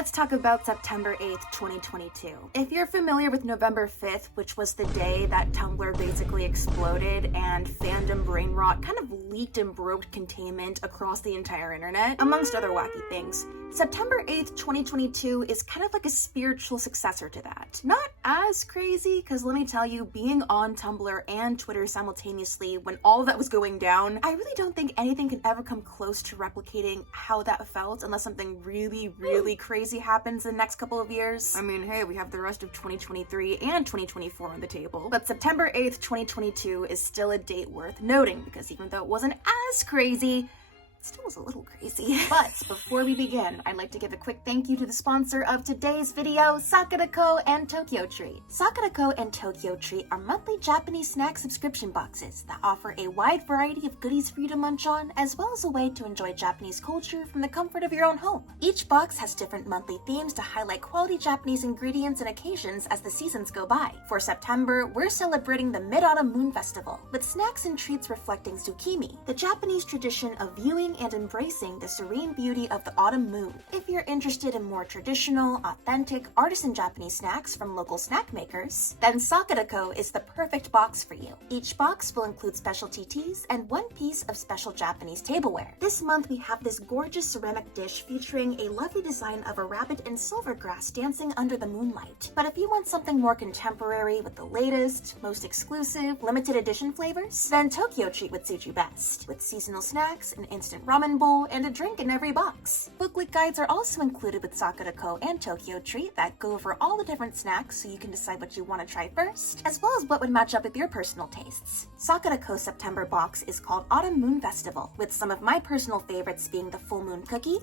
Let's talk about September 8th, 2022. If you're familiar with November 5th, which was the day that Tumblr basically exploded and fandom brain rot kind of leaked and broke containment across the entire internet, amongst other wacky things, September 8th, 2022 is kind of like a spiritual successor to that. Not as crazy, because let me tell you, being on Tumblr and Twitter simultaneously when all that was going down, I really don't think anything can ever come close to replicating how that felt unless something really, really crazy happens in the next couple of years. I mean, hey, we have the rest of 2023 and 2024 on the table. But September 8th, 2022 is still a date worth noting because even though it wasn't as crazy, it still was a little crazy. But before we begin, I'd like to give a quick thank you to the sponsor of today's video, Sakura and Tokyo Treat. Sakura and Tokyo Treat are monthly Japanese snack subscription boxes that offer a wide variety of goodies for you to munch on, as well as a way to enjoy Japanese culture from the comfort of your own home. Each box has different monthly themes to highlight quality Japanese ingredients and occasions as the seasons go by. For September, we're celebrating the Mid-Autumn Moon Festival, with snacks and treats reflecting tsukimi, the Japanese tradition of viewing and embracing the serene beauty of the autumn moon. If you're interested in more traditional, authentic, artisan Japanese snacks from local snack makers, then Sakura is the perfect box for you. Each box will include specialty teas and one piece of special Japanese tableware. This month we have this gorgeous ceramic dish featuring a lovely design of a rabbit and silver grass dancing under the moonlight. But if you want something more contemporary with the latest, most exclusive, limited edition flavors, then Tokyo Treat would suit you best, with seasonal snacks, an instant ramen bowl, and a drink in every box. Booklet guides are also included with Sakura and Tokyo Treat that go over all the different snacks so you can decide what you want to try first, as well as what would match up with your personal tastes. Sakura's September box is called Autumn Moon Festival, with some of my personal favorites being the full moon cookie.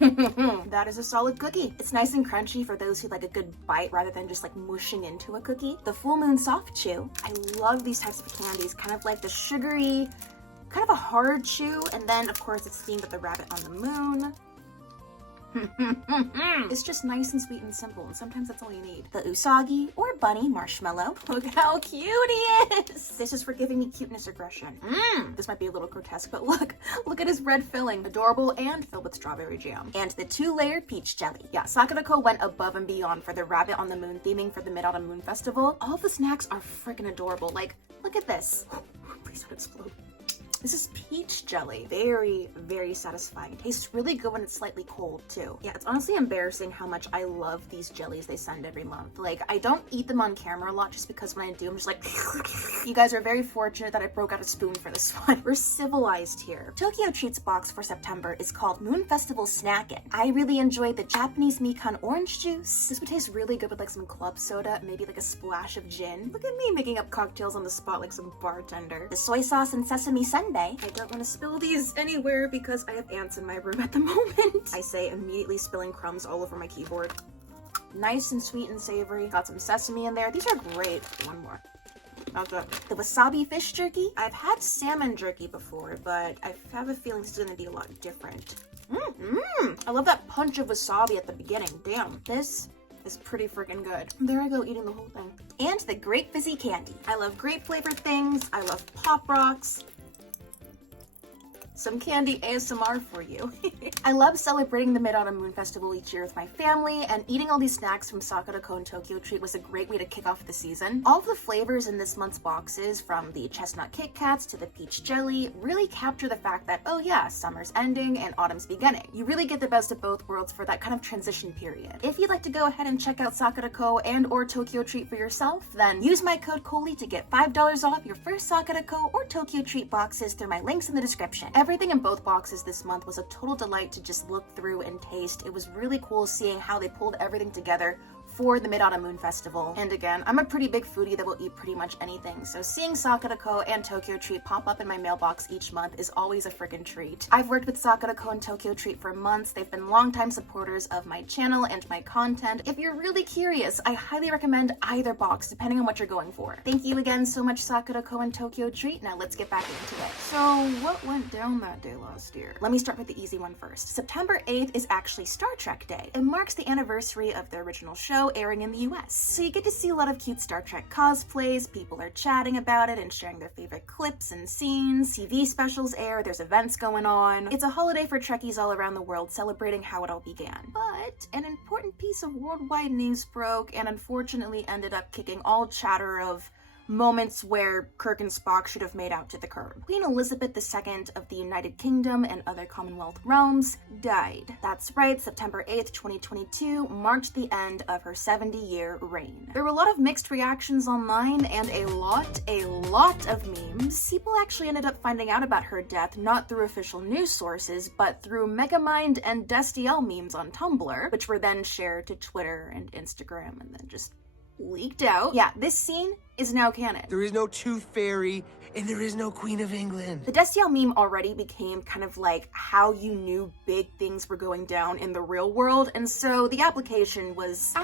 That is a solid cookie. It's nice and crunchy for those who like a good bite rather than just like mushing into a cookie. The full moon soft chew. I love these types of candies, kind of like the sugary, kind of a hard chew, and then of course it's themed with the rabbit on the moon. It's just nice and sweet and simple, and sometimes that's all you need. The usagi, or bunny marshmallow. Look how cute he is! This is for giving me cuteness aggression. This might be a little grotesque, but look at his red filling. Adorable and filled with strawberry jam. And the 2-layer peach jelly. Yeah, Sakura went above and beyond for the rabbit on the moon theming for the Mid-Autumn Moon Festival. All the snacks are freaking adorable. Like, look at this. Please don't explode. This is peach jelly. Very, very satisfying. Tastes really good when it's slightly cold too. Yeah, it's honestly embarrassing how much I love these jellies they send every month. Like, I don't eat them on camera a lot just because when I do, I'm just like, you guys are very fortunate that I broke out a spoon for this one. We're civilized here. Tokyo Treats box for September is called Moon Festival Snackin'. I really enjoyed the Japanese Mikan orange juice. This would taste really good with like some club soda, maybe like a splash of gin. Look at me making up cocktails on the spot like some bartender. The soy sauce and sesame sundae. I don't want to spill these anywhere because I have ants in my room at the moment. I say immediately spilling crumbs all over my keyboard. Nice and sweet and savory. Got some sesame in there. These are great. One more. Okay. The wasabi fish jerky. I've had salmon jerky before, but I have a feeling this is going to be a lot different. I love that punch of wasabi at the beginning. Damn. This is pretty freaking good. There I go, eating the whole thing. And the grape fizzy candy. I love grape flavored things. I love Pop Rocks. Some candy ASMR for you. I love celebrating the Mid-Autumn Moon Festival each year with my family, and eating all these snacks from Sakura and Tokyo Treat was a great way to kick off the season. All of the flavors in this month's boxes, from the chestnut Kit Kats to the peach jelly, really capture the fact that, oh yeah, summer's ending and autumn's beginning. You really get the best of both worlds for that kind of transition period. If you'd like to go ahead and check out Sakura and or Tokyo Treat for yourself, then use my code Coley to get $5 off your first Sakura or Tokyo Treat boxes through my links in the description. Everything in both boxes this month was a total delight to just look through and taste. It was really cool seeing how they pulled everything together for the Mid-Autumn Moon Festival. And again, I'm a pretty big foodie that will eat pretty much anything, so seeing Sakura and Tokyo Treat pop up in my mailbox each month is always a freaking treat. I've worked with Sakura and Tokyo Treat for months. They've been longtime supporters of my channel and my content. If you're really curious, I highly recommend either box, depending on what you're going for. Thank you again so much, Sakura and Tokyo Treat. Now let's get back into it. So what went down that day last year? Let me start with the easy one first. September 8th is actually Star Trek Day. It marks the anniversary of the original show airing in the US. So you get to see a lot of cute Star Trek cosplays, people are chatting about it and sharing their favorite clips and scenes, TV specials air, there's events going on. It's a holiday for Trekkies all around the world celebrating how it all began. But an important piece of worldwide news broke and unfortunately ended up kicking all chatter of moments where Kirk and Spock should have made out to the curb. Queen Elizabeth II of the United Kingdom and other Commonwealth realms died. That's right, September 8th, 2022 marked the end of her 70-year reign. There were a lot of mixed reactions online and a lot of memes. People actually ended up finding out about her death not through official news sources, but through Megamind and Destiel memes on Tumblr, which were then shared to Twitter and Instagram and then just leaked out. Yeah, this scene is now canon. There is no Tooth Fairy, and there is no Queen of England. The Destiel meme already became kind of like how you knew big things were going down in the real world, and so the application was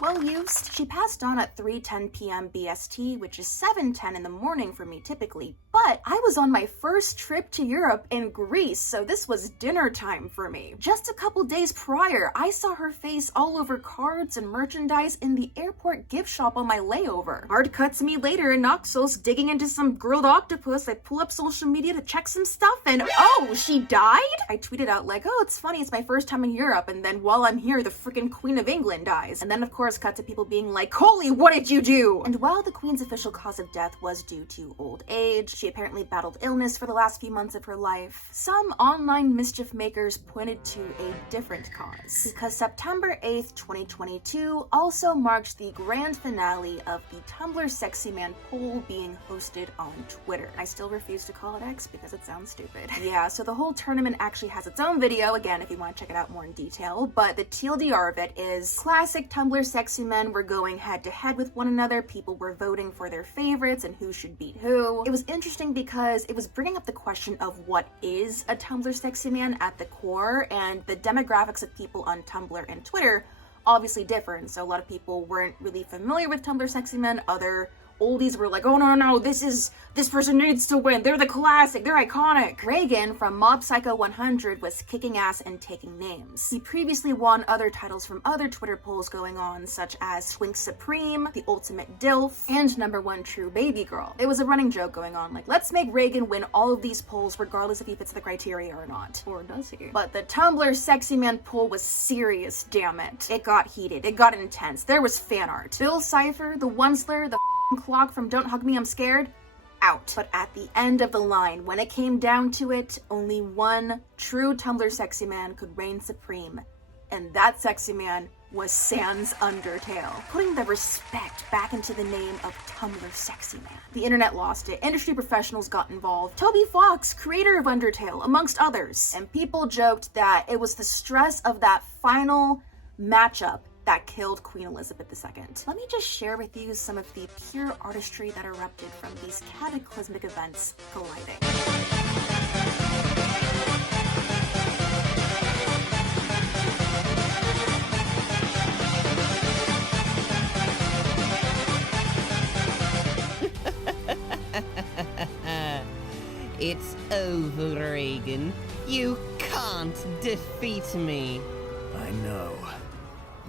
well used. She passed on at 3:10 p.m. BST, which is 7:10 in the morning for me typically, but I was on my first trip to Europe in Greece, so this was dinner time for me. Just a couple days prior, I saw her face all over cards and merchandise in the airport gift shop on my layover. Hard cuts me later in Naxos digging into some grilled octopus. I pull up social media to check some stuff and oh, she died? I tweeted out like, oh, it's funny, it's my first time in Europe, and then while I'm here, the freaking Queen of England dies. And then of course cut to people being like, Coley, what did you do? And while the Queen's official cause of death was due to old age, she apparently battled illness for the last few months of her life, some online mischief makers pointed to a different cause. Because September 8th, 2022 also marked the grand finale of the Tumblr Sexyman poll being hosted on Twitter. I still refuse to call it X because it sounds stupid. Yeah, so the whole tournament actually has its own video, again, if you want to check it out more in detail, but the TLDR of it is classic Tumblr Sexymen were going head to head with one another, people were voting for their favorites and who should beat who. It was interesting because it was bringing up the question of what is a Tumblr Sexyman at the core, and the demographics of people on Tumblr and Twitter obviously different, so a lot of people weren't really familiar with Tumblr Sexymen. Other oldies were like, oh no, this person needs to win, they're the classic, they're iconic. Reagan from Mob Psycho 100 was kicking ass and taking names. He previously won other titles from other Twitter polls going on, such as Twink Supreme, The Ultimate DILF, and #1 True Baby Girl. It was a running joke going on, like, let's make Reagan win all of these polls regardless if he fits the criteria or not. Or does he? But the Tumblr Sexyman poll was serious, damn it. It got heated, it got intense, there was fan art. Bill Cipher, the Onceler, the clock from Don't Hug Me, I'm Scared, out. But at the end of the line, when it came down to it, only one true Tumblr Sexyman could reign supreme, and that Sexyman was Sans Undertale, putting the respect back into the name of Tumblr Sexyman. The internet lost it, industry professionals got involved, Toby Fox, creator of Undertale, amongst others, and people joked that it was the stress of that final matchup that killed Queen Elizabeth II. Let me just share with you some of the pure artistry that erupted from these cataclysmic events colliding. It's over, Reagan. You can't defeat me. I know,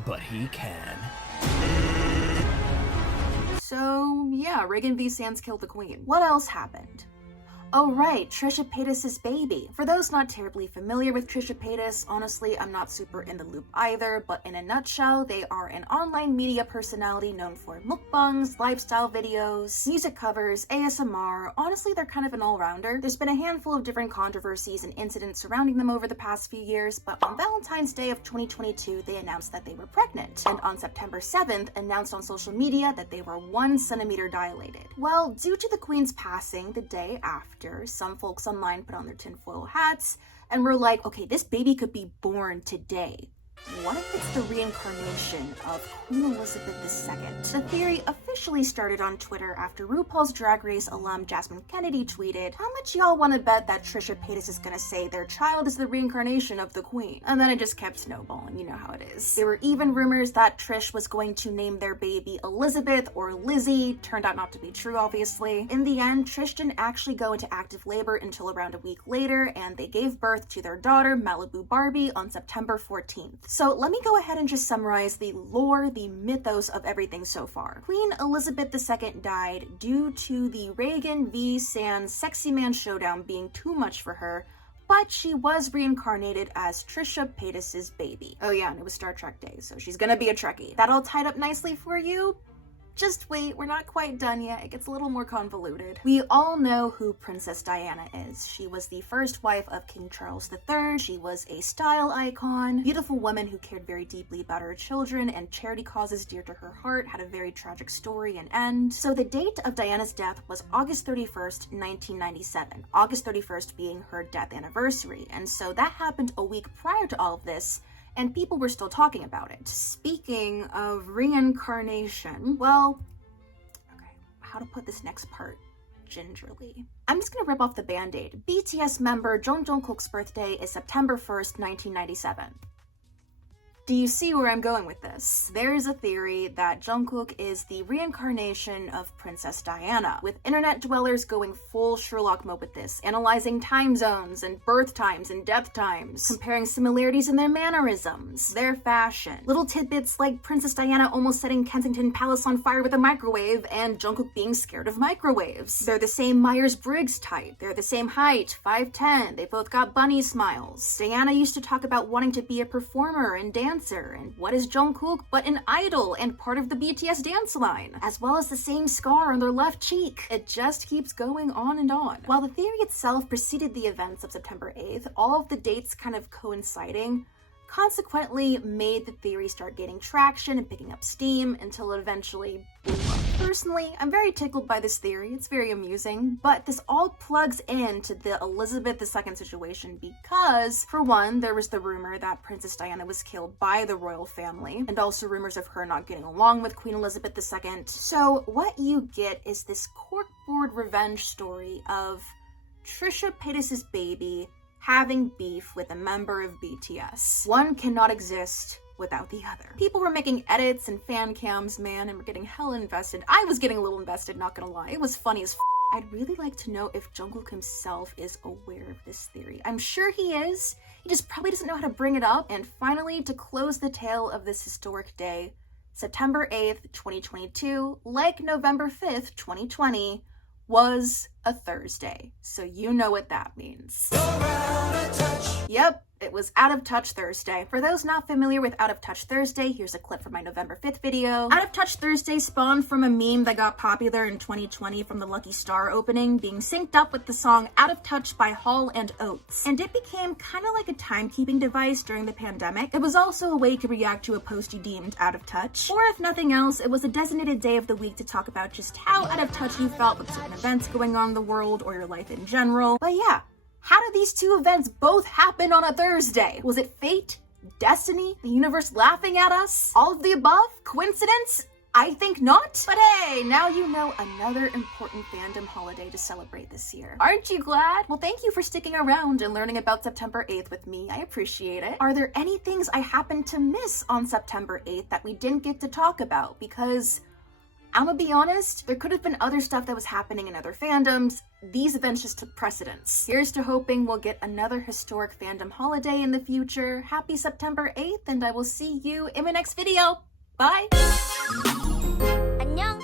but he can. So yeah, Reagan v. Sans killed the Queen. What else happened? Oh right, Trisha Paytas' baby. For those not terribly familiar with Trisha Paytas, honestly, I'm not super in the loop either, but in a nutshell, they are an online media personality known for mukbangs, lifestyle videos, music covers, ASMR. Honestly, they're kind of an all-rounder. There's been a handful of different controversies and incidents surrounding them over the past few years, but on Valentine's Day of 2022, they announced that they were pregnant, and on September 7th, announced on social media that they were 1 centimeter dilated. Well, due to the Queen's passing the day after, some folks online put on their tinfoil hats and were like, okay, this baby could be born today. What if it's the reincarnation of Queen Elizabeth II? The theory officially started on Twitter after RuPaul's Drag Race alum Jasmine Kennedy tweeted, how much y'all want to bet that Trisha Paytas is gonna say their child is the reincarnation of the Queen? And then it just kept snowballing, you know how it is. There were even rumors that Trish was going to name their baby Elizabeth or Lizzie. Turned out not to be true, obviously. In the end, Trish didn't actually go into active labor until around a week later, and they gave birth to their daughter, Malibu Barbie, on September 14th. So let me go ahead and just summarize the lore, the mythos of everything so far. Queen Elizabeth II died due to the Reagan v. Sans Sexyman showdown being too much for her, but she was reincarnated as Trisha, Paytas' baby. Oh yeah, and it was Star Trek Day, so she's gonna be a Trekkie. That all tied up nicely for you? Just wait, we're not quite done yet. It gets a little more convoluted. We all know who Princess Diana is. She was the first wife of King Charles III. She was a style icon, beautiful woman who cared very deeply about her children and charity causes dear to her heart, had a very tragic story and end. So the date of Diana's death was August 31st, 1997. August 31st being her death anniversary. And so that happened a week prior to all of this, and people were still talking about it. Speaking of reincarnation, well, okay, how to put this next part gingerly. I'm just gonna rip off the band-aid. BTS member Jungkook's birthday is September 1st, 1997. Do you see where I'm going with this? There is a theory that Jungkook is the reincarnation of Princess Diana, with internet dwellers going full Sherlock mode with this, analyzing time zones and birth times and death times, comparing similarities in their mannerisms, their fashion, little tidbits like Princess Diana almost setting Kensington Palace on fire with a microwave and Jungkook being scared of microwaves. They're the same Myers-Briggs type, they're the same height, 5'10", they both got bunny smiles. Diana used to talk about wanting to be a performer and dancer, and what is Jungkook but an idol and part of the BTS dance line, as well as the same scar on their left cheek. It just keeps going on and on. While the theory itself preceded the events of September 8th, all of the dates kind of coinciding consequently made the theory start gaining traction and picking up steam until it eventually blew up. Personally, I'm very tickled by this theory. It's very amusing, but this all plugs into the Elizabeth II situation because, for one, there was the rumor that Princess Diana was killed by the royal family, and also rumors of her not getting along with Queen Elizabeth II. So what you get is this corkboard revenge story of Trisha Paytas' baby having beef with a member of BTS. One cannot exist without the other. People were making edits and fan cams, man, and were getting hella invested. I was getting a little invested, not gonna lie. It was funny as f. I'd really like to know if Jungkook himself is aware of this theory. I'm sure he is. He just probably doesn't know how to bring it up. And finally, to close the tale of this historic day, September 8th, 2022, like November 5th, 2020, was a Thursday. So you know what that means. Yep, it was Out of Touch Thursday. For those not familiar with Out of Touch Thursday, here's a clip from my November 5th video. Out of Touch Thursday spawned from a meme that got popular in 2020 from the Lucky Star opening, being synced up with the song Out of Touch by Hall & Oates. And it became kind of like a timekeeping device during the pandemic. It was also a way to react to a post you deemed out of touch. Or if nothing else, it was a designated day of the week to talk about just how out of touch you felt with certain events going on in the world or your life in general. But yeah, how did these two events both happen on a Thursday? Was it fate? Destiny? The universe laughing at us? All of the above? Coincidence? I think not. But hey, now you know another important fandom holiday to celebrate this year. Aren't you glad? Well, thank you for sticking around and learning about September 8th with me. I appreciate it. Are there any things I happened to miss on September 8th that we didn't get to talk about? Because I'm gonna be honest, there could have been other stuff that was happening in other fandoms. These events just took precedence. Here's to hoping we'll get another historic fandom holiday in the future. Happy September 8th, and I will see you in my next video. Bye! 안녕.